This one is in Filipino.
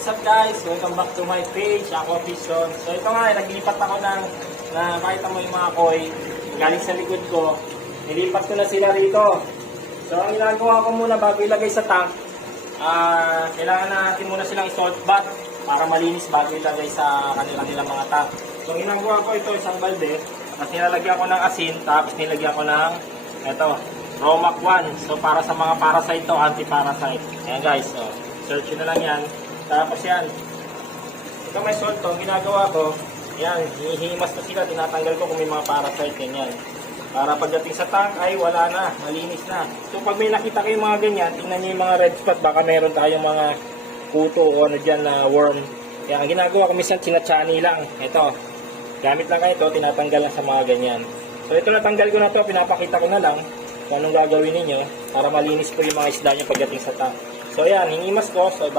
What's up guys? Welcome back to my page, ako Vision. So ito nga, naglipat ako ng, makita mo yung mga koi, galing sa likod ko. Nilipat ko na sila rito. So ang ginagawa ko muna bago ilagay sa tank, kailangan natin muna silang salt bath para malinis bago ilagay sa kanilang mga tank. So ang ginagawa ko ito, isang balde, tapos nilalagyan ko ng asin, tapos nilagyan ko ng, ito, Romac 1. So para sa mga parasite to, anti-parasite. Ayan guys, so, search nyo na lang yan. Tapos yan, ito may salt to, ginagawa ko, yan, hinihimas na sila, tinatanggal ko kung may mga parasite, ganyan. Para pagdating sa tank ay wala na, malinis na. So pag may nakita kayong mga ganyan, tingnan nyo yung mga red spot, baka meron tayong mga kuto o ano dyan na worm. Kaya ang ginagawa ko, minsan chinachani lang. Ito, gamit lang kayo ito, tinatanggal lang sa mga ganyan. So ito natanggal ko na to, pinapakita ko na lang kung anong gagawin ninyo para malinis po yung mga isda nyo pagdating sa tank. So yan, hinihimas ko, so